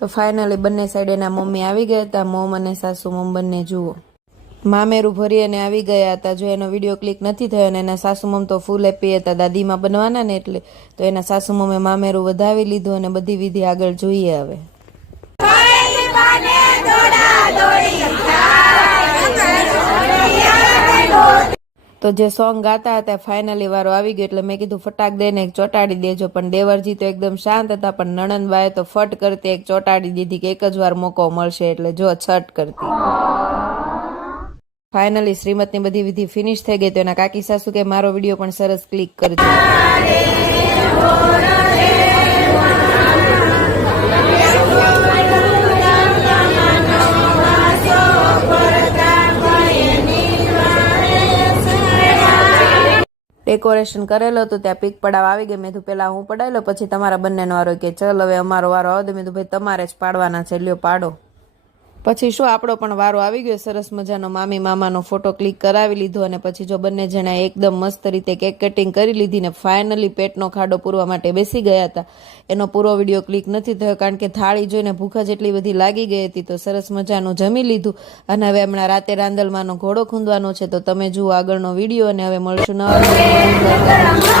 તો ફાઇનલી બંને સાઈડ એના મમ્મી આવી ગયા હતા, મોમ અને સાસુ મમ બંને જુઓ મામેરું ભરી અને આવી ગયા હતા. જો એનો વિડીયો ક્લિક નથી થયો અને એના સાસુ મમ તો ફૂલ હેપી હતા, દાદીમાં બનવાના ને એટલે. તો એના સાસુ મમે મામેરું વધાવી લીધું અને બધી વિધિ આગળ જોઈએ હવે. તો જે સોંગ ગાતા હતા ફાઇનલી વારો આવી ગયો એટલે મેં કીધું ફટાક દઈને એક ચોટાડી દેજો, પણ દેવરજી તો એકદમ શાંત હતા, પણ નણંદબાએ તો ફટ કરતી એક ચોટાડી દીધી કે એક જ વાર મોકો મળશે એટલે જો છટ કરતી. ફાઇનલી શ્રીમતની બધી વિધિ ફિનિશ થઈ ગઈ તો એના કાકી સાસુ કે મારો વિડીયો પણ સરસ ક્લિક કરજો. ડેકોરેશન કરેલો તો ત્યાં પીક પડાવવા આવી ગઈ. મેં તો પેલા હું પડાવેલો પછી તમારા બંનેનો વારો કે ચલ હવે અમારો વારો આવે. મેં તો ભાઈ તમારે જ પાડવાના છે, લ્યો પાડો. પછી શું આપણો પણ વારો આવી ગયો. સરસ મજાનો મામી મામાનો ફોટો ક્લિક કરાવી લીધો અને પછી જો બંને જણા એકદમ મસ્ત રીતે કેક કટિંગ કરી લીધી ને ફાઇનલી પેટનો ખાડો પૂરવા માટે બેસી ગયા હતા. એનો પૂરો વિડીયો ક્લિક નથી થયો કારણ કે થાળી જોઈને ભૂખ જ એટલી બધી લાગી ગઈ હતી. તો સરસ મજાનું જમી લીધું અને હવે હમણાં રાતે રાંદલમાંનો ઘોડો ખૂંદવાનો છે. તો તમે જુઓ આગળનો વિડીયો અને હવે મળશું નવા